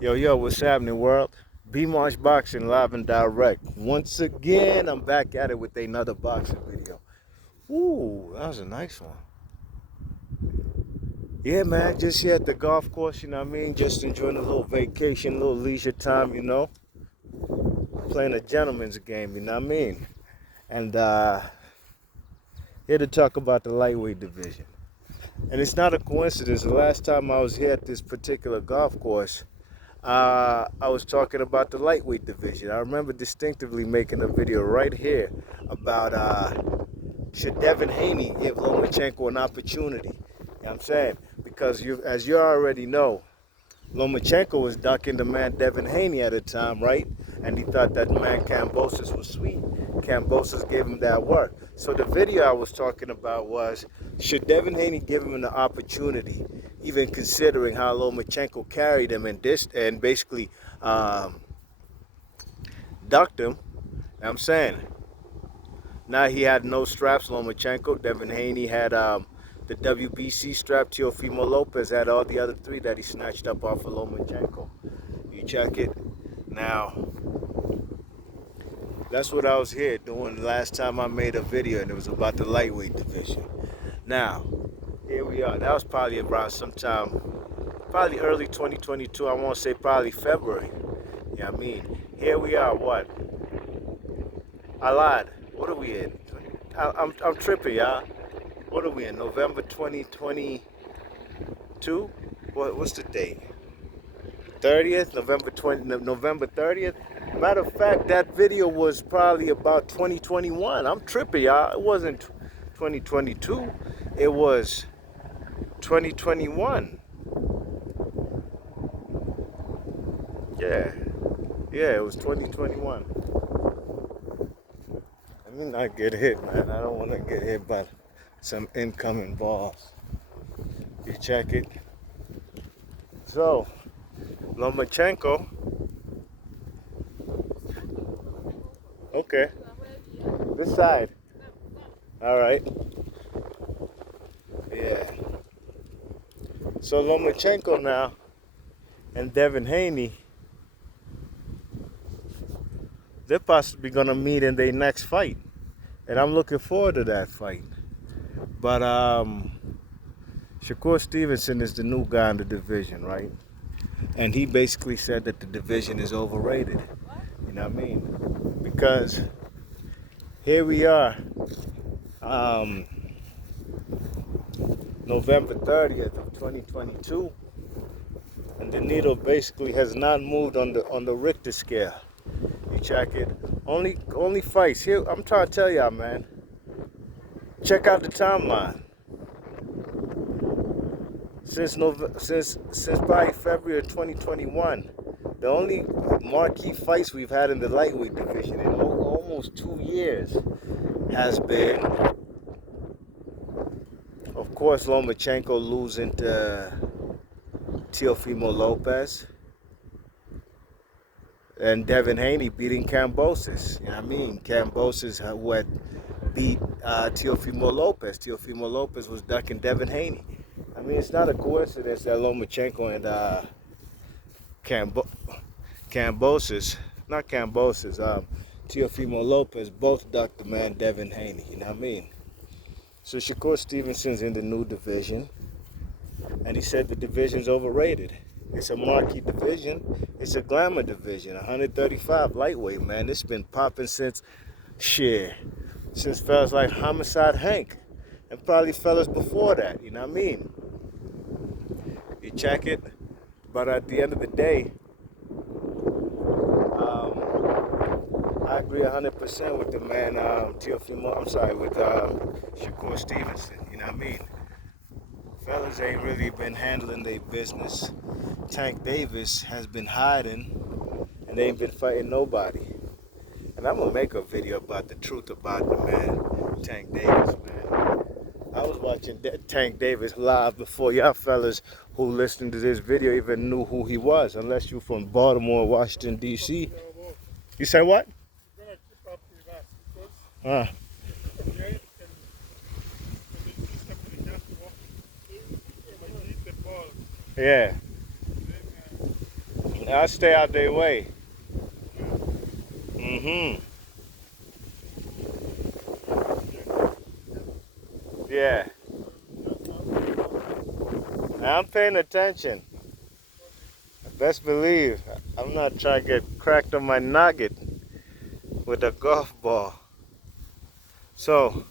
Yo, what's happening, world? B Marsh Boxing live and direct. Once again, I'm back at it with another boxing video. Ooh, that was a nice one. Yeah, man, just here at the golf course, you know what I mean? Just enjoying a little vacation, a little leisure time, playing a gentleman's game, you know what I mean? And here to talk about the lightweight division. And it's not a coincidence. The last time I was here at this particular golf course, I was talking about the lightweight division. I remember distinctively making a video right here about should Devin Haney give Lomachenko an opportunity. You know what I'm saying? Because as you already know, Lomachenko was ducking the man Devin Haney at the time, right? And he thought that man Kambosos was sweet. Kambosos gave him that work. So the video I was talking about was, should Devin Haney give him an opportunity, even considering how Lomachenko carried him and basically ducked him? I'm saying, now he had no straps, Lomachenko. Devin Haney had the WBC strap. Teofimo Lopez had all the other three that he snatched up off of Lomachenko. You check it. Now, that's what I was here doing the last time I made a video, and it was about the lightweight division. Now, here we are. That was probably around sometime, probably early 2022. I want to say probably February. Yeah, I mean, here we are. What? I lied. What are we in? I'm tripping, y'all. What are we in? November 2022? What's the date? 30th, November 30th. Matter of fact, that video was probably about 2021. I'm tripping, y'all. It wasn't 2022. It was 2021. Yeah. Yeah, it was 2021. Let me not get hit, man. I don't want to get hit by some incoming balls. You check it. So, Lomachenko. Okay. This side. All right. Yeah. So Lomachenko now and Devin Haney, they're possibly gonna meet in their next fight, and I'm looking forward to that fight. But Shakur Stevenson is the new guy in the division, right? And he basically said that the division is overrated. You know what I mean? Because here we are, um, November 30th of 2022, and the needle basically has not moved on the Richter scale. You check it. Only fights here. I'm trying to tell y'all, man. Check out the timeline. Since probably February of 2021, the only marquee fights we've had in the lightweight division in almost 2 years has been, of course, Lomachenko losing to Teofimo Lopez, and Devin Haney beating Kambosos. You know what I mean? Kambosos who had beat Teofimo Lopez. Teofimo Lopez was ducking Devin Haney. I mean, it's not a coincidence that Lomachenko and Teofimo Lopez both ducked the man Devin Haney. You know what I mean? So Shakur Stevenson's in the new division, and he said the division's overrated. It's a marquee division. It's a glamour division. 135 lightweight, man. It's been popping since fellas like Homicide Hank, and probably fellas before that. You know what I mean? You check it. But at the end of the day, I agree 100% with the man with Shakur Stevenson. You know what I mean? Fellas ain't really been handling their business. Tank Davis has been hiding, and they ain't been fighting nobody. And I'm gonna make a video about the truth about the man, Tank Davis, man. I was watching Tank Davis live before y'all fellas who listened to this video even knew who he was, unless you from Baltimore, Washington, D.C. You say what? Uh. Yeah. I stay out their way. Mm-hmm. Yeah. I'm paying attention. Best believe. I'm not trying to get cracked on my nugget with a golf ball. So,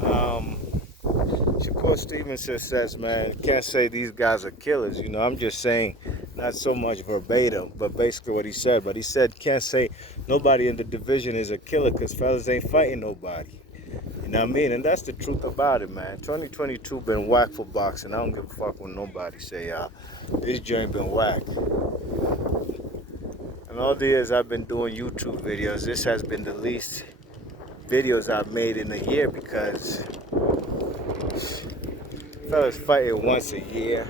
um, Shakur Stevenson says, man, can't say these guys are killers. You know, I'm just saying, not so much verbatim, but basically what he said. But he said, can't say nobody in the division is a killer because fellas ain't fighting nobody. You know what I mean? And that's the truth about it, man. 2022 been whack for boxing. I don't give a fuck when nobody say, this joint been whack. And all the years I've been doing YouTube videos, this has been the least videos I've made in a year because fellas fighting once a year,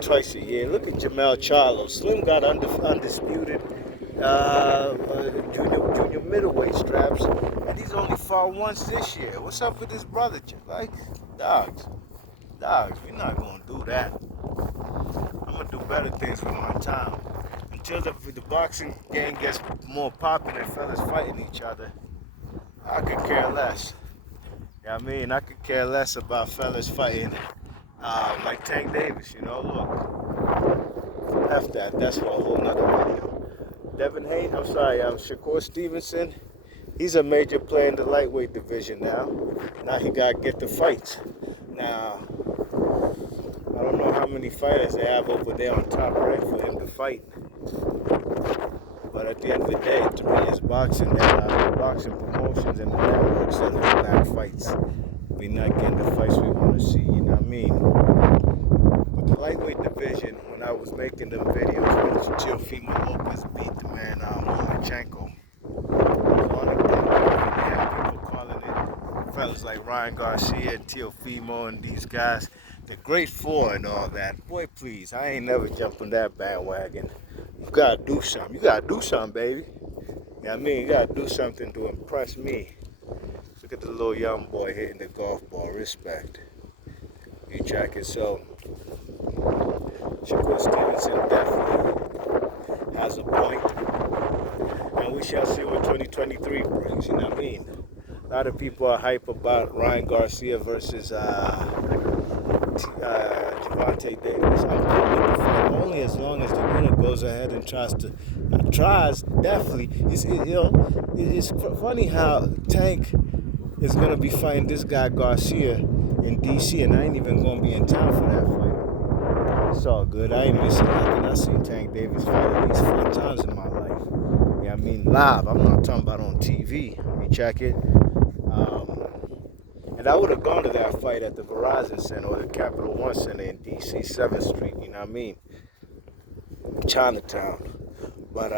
twice a year. Look at Jamel Charlo. Slim got undisputed junior middleweight straps, and he's only fought once this year. What's up with this brother? Like, dogs, we're not gonna do that. I'm gonna do better things with my time. Until the boxing game gets more popular, fellas fighting each other, I could care less. You know what I mean? I could care less about fellas fighting like Tank Davis, you know, look. F that, that's for a whole nother video. Shakur Stevenson, he's a major player in the lightweight division now. Now he got to get the fights. Now, I don't know how many fighters they have over there on top right for him to fight. But at the end of the day, to me, it's boxing and boxing promotions and the networks that hold back fights. We're not getting the fights we want to see, you know what I mean? But the lightweight division, when I was making them videos when Teofimo Lopez beat the man Lomachenko, people calling it, fellas like Ryan Garcia and Teofimo and these guys, the great four and all that. Boy, please, I ain't never jumped on that bandwagon. You gotta do something. You gotta do something, baby. You know what I mean? You gotta do something to impress me. Look at the little young boy hitting the golf ball. Respect. You check it. So, Shakur Stevenson definitely has a point. And we shall see what 2023 brings. You know what I mean? A lot of people are hype about Ryan Garcia versus Gervonta Davis. I'm cool with the fight only as long as the winner goes ahead and tries definitely. It's funny how Tank is gonna be fighting this guy Garcia in DC, and I ain't even gonna be in town for that fight. It's all good. I ain't missing nothing. I seen Tank Davis fight at least 4 times in my life. Yeah, I mean live. I'm not talking about on TV. You check it. And I would have gone to that fight at the Verizon Center or the Capital One Center in DC, 7th Street, you know what I mean? Chinatown. But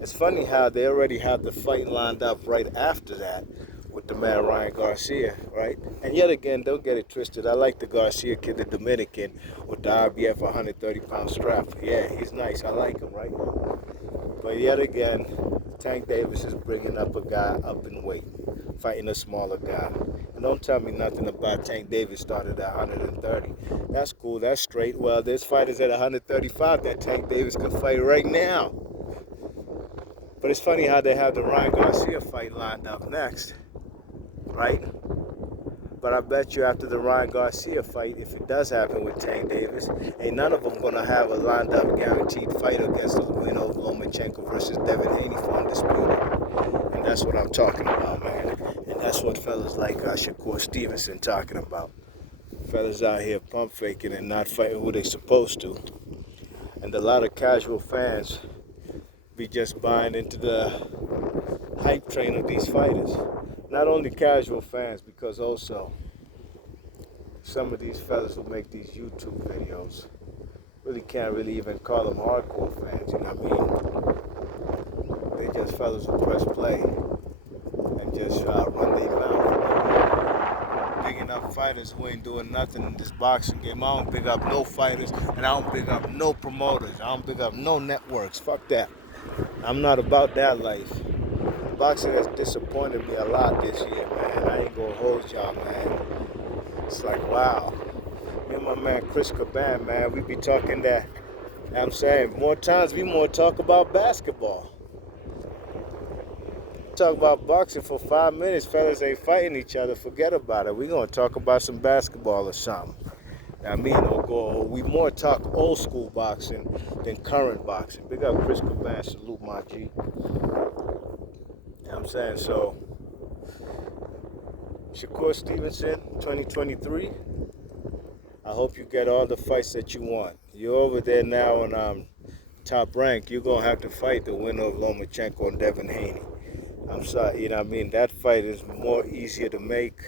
it's funny how they already have the fight lined up right after that with the man Ryan Garcia, right? And yet again, don't get it twisted. I like the Garcia kid, the Dominican, with the IBF 130-pound strap. Yeah, he's nice. I like him, right? But yet again, Tank Davis is bringing up a guy up in weight, fighting a smaller guy. And don't tell me nothing about Tank Davis started at 130. That's cool, that's straight. Well, there's fighters at 135 that Tank Davis can fight right now. But it's funny how they have the Ryan Garcia fight lined up next, right? But I bet you after the Ryan Garcia fight, if it does happen with Tank Davis, ain't none of them gonna have a lined up guaranteed fight against the winner of Lomachenko versus Devin Haney for undisputed. And that's what I'm talking about, man. And that's what fellas like Shakur Stevenson talking about. Fellas out here pump faking and not fighting who they supposed to. And a lot of casual fans be just buying into the hype train of these fighters. Not only casual fans, because also some of these fellas who make these YouTube videos really can't really even call them hardcore fans, you know what I mean? They just fellas who press play and just run their mouth. Bigging up fighters who ain't doing nothing in this boxing game. I don't big up no fighters, and I don't big up no promoters. I don't big up no networks. Fuck that. I'm not about that life. Boxing has disappointed me a lot this year, man. I ain't gonna hold y'all, man. It's like, wow. Me and my man Chris Caban, man, we be talking that I'm saying more times we more talk about basketball. Talk about boxing for 5 minutes, fellas ain't fighting each other. Forget about it. We gonna talk about some basketball or something. I mean, we more talk old school boxing than current boxing. Big up Chris Caban, salute my G. You know what I'm saying? So, Shakur Stevenson, 2023. I hope you get all the fights that you want. You're over there now on top rank. You're going to have to fight the winner of Lomachenko and Devin Haney. I'm sorry, you know what I mean? That fight is more easier to make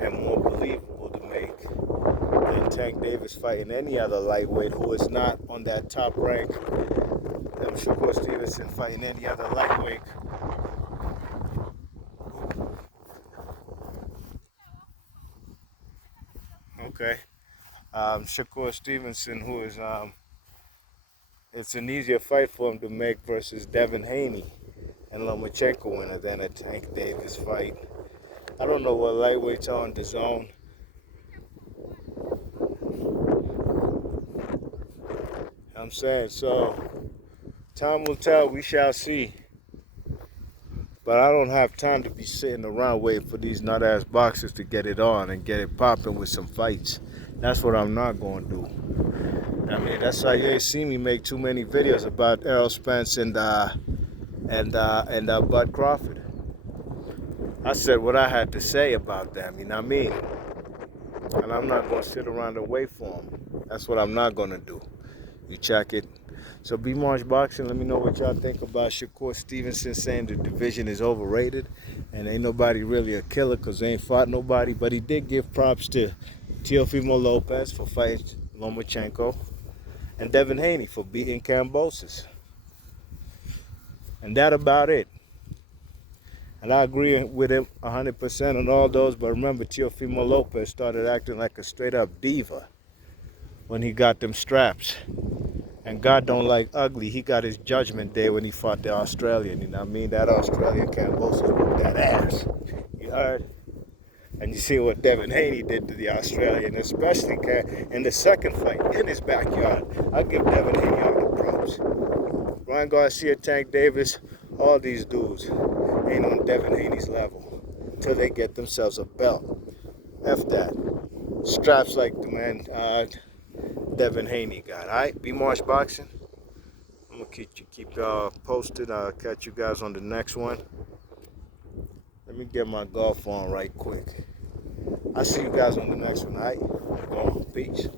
and more believable to make than Tank Davis fighting any other lightweight who is not on that top rank. Shakur Stevenson fighting any other lightweight. Okay. Shakur Stevenson, who is, it's an easier fight for him to make versus Devin Haney and Lomachenko winner than a Tank Davis fight. I don't know what lightweight's on the zone. I'm saying, so time will tell, we shall see. But I don't have time to be sitting around waiting for these nut-ass boxers to get it on and get it popping with some fights. That's what I'm not going to do. I mean, that's why you ain't seen me make too many videos about Errol Spence and Bud Crawford. I said what I had to say about them, you know what I mean? And I'm not going to sit around and wait for them. That's what I'm not going to do. You check it. So B March Boxing, let me know what y'all think about Shakur Stevenson saying the division is overrated and ain't nobody really a killer because they ain't fought nobody. But he did give props to Teofimo Lopez for fighting Lomachenko and Devin Haney for beating Kambosos. And that about it. And I agree with him 100% on all those. But remember, Teofimo Lopez started acting like a straight up diva when he got them straps. And God don't like ugly. He got his judgment day when he fought the Australian. You know what I mean? That Australian Kambosos whooped that ass. You heard? And you see what Devin Haney did to the Australian, especially in the second fight in his backyard. I give Devin Haney all the props. Ryan Garcia, Tank Davis, all these dudes ain't on Devin Haney's level until they get themselves a belt. F that. Straps like the man Devin Haney got. All right, B Marsh Boxing. I'm gonna keep y'all posted. I'll catch you guys on the next one. Let me get my golf on right quick. I'll see you guys on the next one. All right, peace.